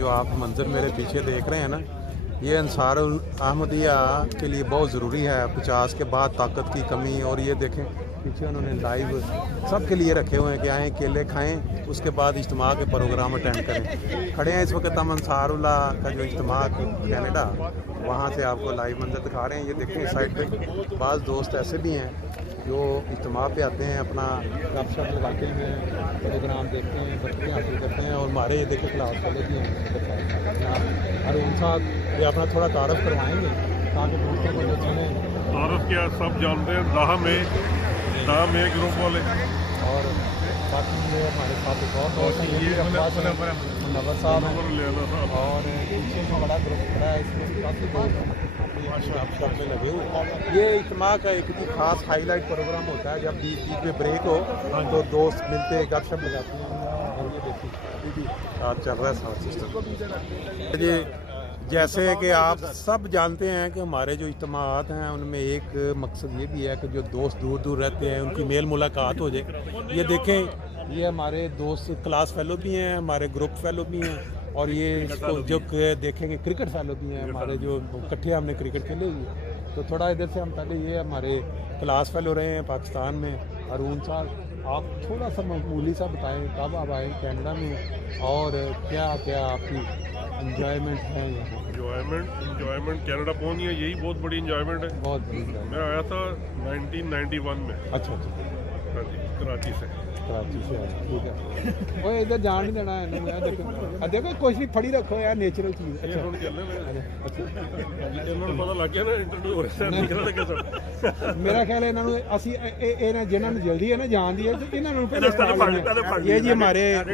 जो आप मंजर मेरे पीछे देख रहे हैं ना, ये अंसारुल अहमदिया के लिए बहुत ज़रूरी है। 50 के बाद ताकत की कमी, और ये देखें पीछे उन्होंने लाइव सब के लिए रखे हुए हैं कि आएँ केले खाएं, उसके बाद इज्तिमा के प्रोग्राम अटेंड करें। खड़े हैं इस वक्त हम अंसारुल्लाह का जो इज्तिमा कनाडा, वहाँ से आपको लाइव मंजर दिखा रहे हैं। ये देखें इस साइड पे बाज़ दोस्त ऐसे भी हैं जो इज्तिमा पे आते हैं, अपना गपशप लगाते हैं, प्रोग्राम देखते हैं, बरकतें हासिल करते हैं। और हमारे ये देखें क्लास वाले भी हैं और उन साथ ये अपना थोड़ा तारफ़ करवाएंगे ताकि दोस्तों को जो सुने। तारफ़ क्या सब जानते हैं, दाम है ग्रुप वाले। और बाकी ये हमारे साथ एक और दोस्त हैं, ये मुनव्वर साहब हैं, और पीछे जो बड़ा ग्रुप खड़ा है इसमें काफ़ी दोस्त गपशप में लगे हुए। ये इज्तिमा का एक ही खास हाईलाइट प्रोग्राम होता है, जब बीच बीच में ब्रेक हो तो दोस्त मिलते हैं, गपशप लगाते हैं। और ये देखिए साथ चल रहा है साउंड सिस्टम। जी जैसे कि आप सब जानते हैं कि हमारे जो इज्तिमात हैं उनमें एक मकसद ये भी है कि जो दोस्त दूर दूर रहते हैं उनकी मेल मुलाकात हो जाए। ये देखें, ये हमारे दोस्त क्लास फेलो भी हैं, हमारे ग्रुप फेलो भी हैं, और ये इसको जो देखेंगे क्रिकेट फेलो भी हैं हमारे, जो इकट्ठे हमने क्रिकेट खेले हुए। तो थोड़ा इधर से हम पहले, ये हमारे क्लास फेलो रहे हैं पाकिस्तान में। अरुण साहब, आप थोड़ा सा मामूली सा बताएं कब आप आए कनाडा में और क्या क्या आपकी इंजॉयमेंट है यहाँ? इंजॉयमेंट कनाडा पहुँच है, यही बहुत बड़ी इंजॉयमेंट है। बहुत बड़ी। मैं आया था 1991 में। अच्छा अच्छा, हाँ जी, कराची से आया, ठीक है। वो इधर जान नहीं देना है ना, देखो देखो कुछ नहीं फड़ी रखो यार, नेचुरल चीज़। अच्छा पता लग गया ना इंटरव्यू हो रहा है। मेरा ख्याल है इन्होंने असी जिन्होंने जल्दी है ना जान दी है तो इन्होंने ये जी हमारे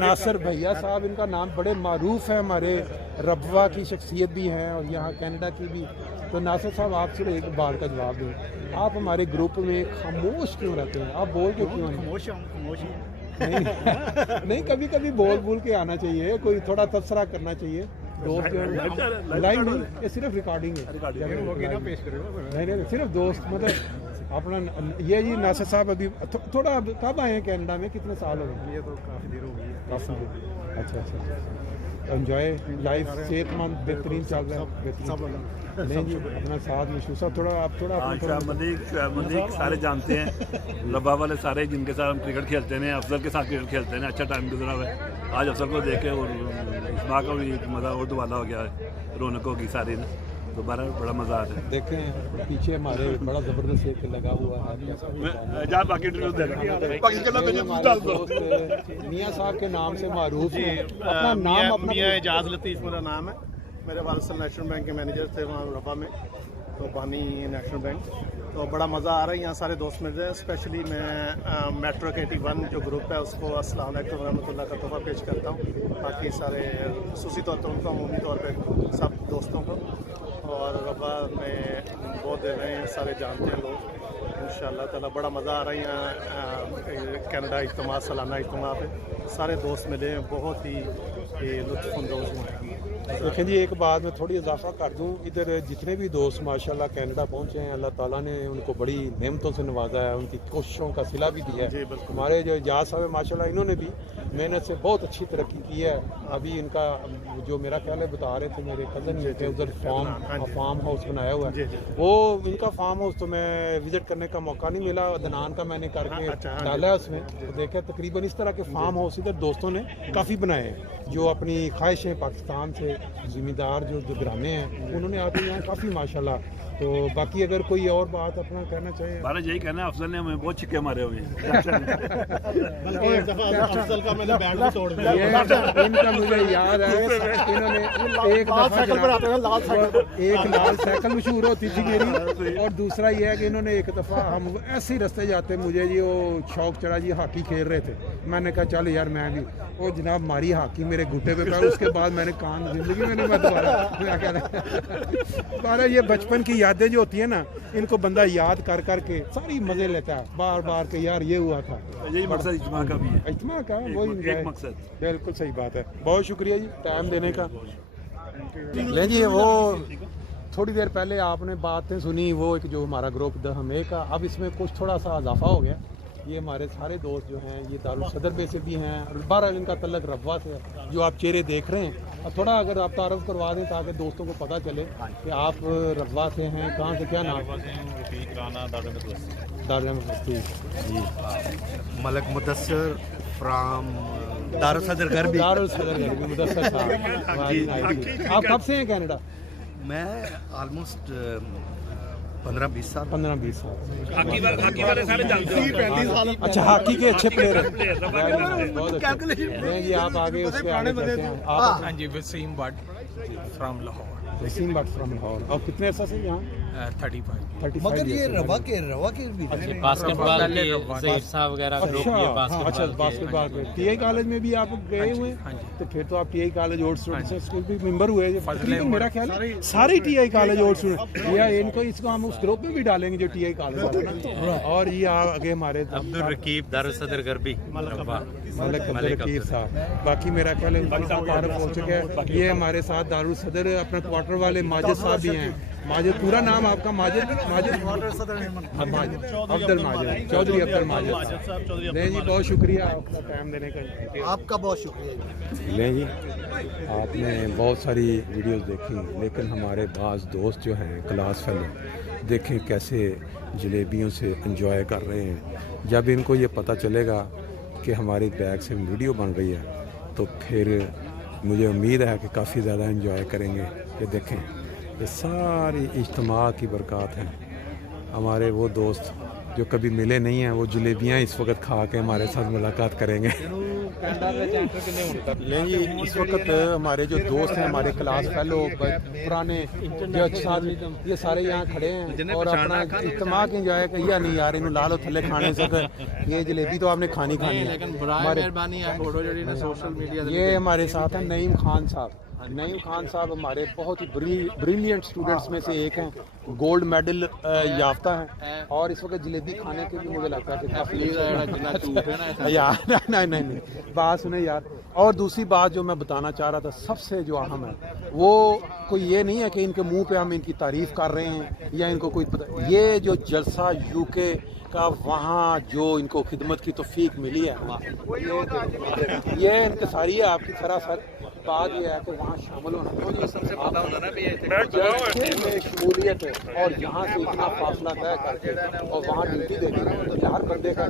नासिर भैया साहब, इनका नाम बड़े मारूफ है, हमारे रबवा की शख्सियत भी हैं और यहाँ कनाडा की भी। तो नासिर साहब, आपसे एक बार का जवाब दें, आप हमारे ग्रुप में खामोश क्यों रहते हैं? आप बोल के क्यों नहीं कभी कभी बोल के आना चाहिए, कोई थोड़ा तबसरा करना चाहिए। दोस्त लाइव नहीं, ये सिर्फ रिकॉर्डिंग है, नहीं सिर्फ दोस्त, मतलब अपना। ये जी नासिर साहब अभी थोड़ा कब आए हैं कनाडा में, कितने साल हो गए? ये तो काफ़ी देर हो गई है, काफ़ी देर। अच्छा, एंजॉय लाइफ, सेहतमंद बेहतरीन चल रहा है। नहीं जी, अपना साथ मशहूर साहब थोड़ा आप थोड़ा मलिक सारे जानते हैं, रब्बा वाले सारे जिनके साथ हम क्रिकेट खेलते हैं, अफसर के साथ क्रिकेट खेलते हैं, अच्छा टाइम गुजरा हुआ है। आज अफसर को देख के और इस्मा का भी मज़ा और दुबाला हो गया है, रौनक होगी सारी ना, दोबारा बड़ा मज़ा आता है। देखें पीछे हमारे बड़ा ज़बरदस्त एक लगा हुआ है, मियाँ साहब के नाम से मारूफ है। अपना नाम मियाँ एजाज लतीफ़ मेरा नाम है। मेरे वालिद साहब नेशनल बैंक के मैनेजर थे वहाँ रबा में, तो बानी नेशनल बैंक। तो बड़ा मज़ा आ रहा है, यहाँ सारे दोस्त मिल रहे हैं। स्पेशली मैं मेट्रो के 81 जो ग्रुप है उसको अस्सलाम वालेकुम रहमतुल्लाह का तोहफ़ा पेश करता हूँ। बाकी सारे खसूसी तौर पर उनको, अमूमी तौर पर सब दोस्तों को। और रबा में बहुत दे रहे हैं, सारे जानते हैं लोग। इंशाअल्लाह ताला बड़ा मज़ा आ रहा है यहाँ कनाडा इज्तिमा, सालाना इज्तिमा पे सारे दोस्त मिले हैं, बहुत ही लुत्फ़अंदोज़ हुए। देखें जी, एक बात मैं थोड़ी इजाफा कर दूं, इधर जितने भी दोस्त माशाल्लाह कनाडा पहुंचे हैं, अल्लाह ताला ने उनको बड़ी नेमतों से नवाजा है, उनकी कोशिशों का सिला भी दिया है। हमारे जो एजाज साहब माशाल्लाह, इन्होंने भी मेहनत से बहुत अच्छी तरक्की की है। अभी इनका जो मेरा ख्याल है बता रहे थे मेरे कज़न ये थे, उधर फार्म हाउस बनाया हुआ है, वो इनका फार्म हाउस तो मैं विज़िट करने का मौका नहीं मिला, दनान का मैंने करके डाला है उसमें। तो देखा तकरीबन इस तरह के फार्म हाउस इधर दोस्तों ने काफ़ी बनाए हैं, जो अपनी ख्वाहिशें पाकिस्तान से ज़िम्मेदार जो घराने हैं उन्होंने आके यहाँ काफ़ी माशाल्लाह। तो बाकी अगर कोई और बात अपना कहना चाहे। बारह यही कहना है, अफजल ने हमें बहुत छिक्के मारे हुए हैं। इनका मुझे याद है, इन्होंने एक लाल साइकिल मशहूर होती थी मेरी, और दूसरा ये है कि इन्होंने एक दफ़ा, हम ऐसे ही रास्ते जाते मुझे जी वो शौक चढ़ा जी, हॉकी खेल रहे थे। मैंने कहा चल यार मैं भी, वो जनाब मारी हॉकी मेरे घुटे पे पड़ा। उसके बाद मैंने कान जिंदगी में नहीं, मैं दोबारा ये बचपन की यादें जो होती है ना, इनको बंदा याद कर के सारी मजे लेता है बार बार के, यार ये हुआ था। यही मकसद इज्तिमा का भी है, इज्तिमा का वही एक मकसद। बिल्कुल सही बात है, बहुत शुक्रिया जी टाइम देने का। ले जी, वो थोड़ी देर पहले आपने बातें सुनी, वो एक जो हमारा ग्रुप द हमे का, अब इसमें कुछ थोड़ा सा इजाफा हो गया। یہ ہمارے سارے دوست جو ہیں یہ دارالصدر میں سے بھی ہیں، اور بہرحال ان کا تعلق ربوہ سے ہے، جو آپ چہرے دیکھ رہے ہیں۔ اور تھوڑا اگر آپ تعارف کروا دیں تاکہ دوستوں کو پتہ چلے کہ آپ ربوہ سے ہیں، کہاں سے، کیا نام؟ دارالمدثر جی، ملک مدثر فرام دارالصدر غربی۔ دارالصدر غربی مدثر صاحب، آپ کب سے ہیں کینیڈا؟ میں آلموسٹ 15-20 سال 15-20 سال۔ ہاکی والے سارے جانتے ہیں۔ اچھا، ہاکی کے اچھے پلیئر ہیں، بہت اچھے۔ نہیں جی، آپ آگے اس کے آگے چلتے ہیں۔ آپ ہاں جی، وسیم بٹ فرام لاہور۔ وسیم بٹ فرام لاہور۔ اور کتنے عرصہ سے یہاں؟ 35۔ مگر یہ روا کے بھی باسکٹ بال کے صاحب وغیرہ گروپ یہ اچھا، باسکٹ بال کے ٹی آئی کالج میں بھی آپ گئے ہوئے ہیں؟ تو پھر تو آپ T I college old students school بھی ممبر ہوئے۔ تقریباً میرا خیال ہے سارے T I college old student, یا ان کو اس کو ہم اس گروپ میں بھی ڈالیں گے جو ٹی آئی کالج والے۔ اور یہ آگے ہمارے عبدالرقیب دارالصدر غربی ملک عبدالرقیب صاحب، باقی میرا خیال ہے ان کا تعارف ہو چکا ہے۔ یہ ہمارے ساتھ دارالصدر اپنا کوارٹر والے ماجد صاحب بھی ہیں۔ ماجد، پورا نام آپ کا؟ ماجد عبد الماجد چودھری، عبد الماجد۔ نہیں جی، بہت شکریہ آپ کا ٹائم دینے کا۔ آپ کا بہت شکریہ۔ لیں جی، آپ نے بہت ساری ویڈیوز دیکھی، لیکن ہمارے بعض دوست جو ہیں کلاس فیلو، دیکھیں کیسے جلیبیوں سے انجوائے کر رہے ہیں۔ جب ان کو یہ پتہ چلے گا کہ ہماری بیگ سے ویڈیو بن رہی ہے تو پھر مجھے امید ہے کہ کافی زیادہ انجوائے کریں گے۔ یہ دیکھیں، یہ ساری اجتماع کی برکات ہیں۔ ہمارے وہ دوست جو کبھی ملے نہیں ہیں وہ جلیبیاں اس وقت کھا کے ہمارے ساتھ ملاقات کریں گے۔ لیں جی، اس وقت ہمارے جو دوست ہیں، ہمارے کلاس فیلو پرانے جو ساتھ، یہ سارے یہاں کھڑے ہیں اور اپنا اجتماع کی انجوائے کہ یا نہیں یار انہوں لالو تھلے کھانے سے یہ جلیبی تو آپ نے کھانی ہے۔ یہ ہمارے ساتھ ہیں نعیم خان صاحب۔ نعیم خان صاحب ہمارے بہت ہی بریلینٹ اسٹوڈنٹس میں سے ایک ہیں، گولڈ میڈل یافتہ ہیں، اور اس وقت جلیبی کھانے کے بھی مجھے لگتا ہے کہ کافی یار نہیں بات سنیں یار۔ اور دوسری بات جو میں بتانا چاہ رہا تھا سب سے جو اہم ہے، وہ کوئی یہ نہیں ہے کہ ان کے منہ پہ ہم ان کی تعریف کر رہے ہیں یا ان کو کوئی پتہ، یہ جو جلسہ یو کے کا وہاں جو ان کو خدمت کی توفیق ملی ہے، یہ انکساری ہے آپ کی سراسر۔ بات یہ ہے کہ وہاں شامل ہونا شمولیت ہے، اور یہاں سے اتنا فاصلہ طے کر کے اور وہاں ڈیوٹی دے دی تو ہر بندے کا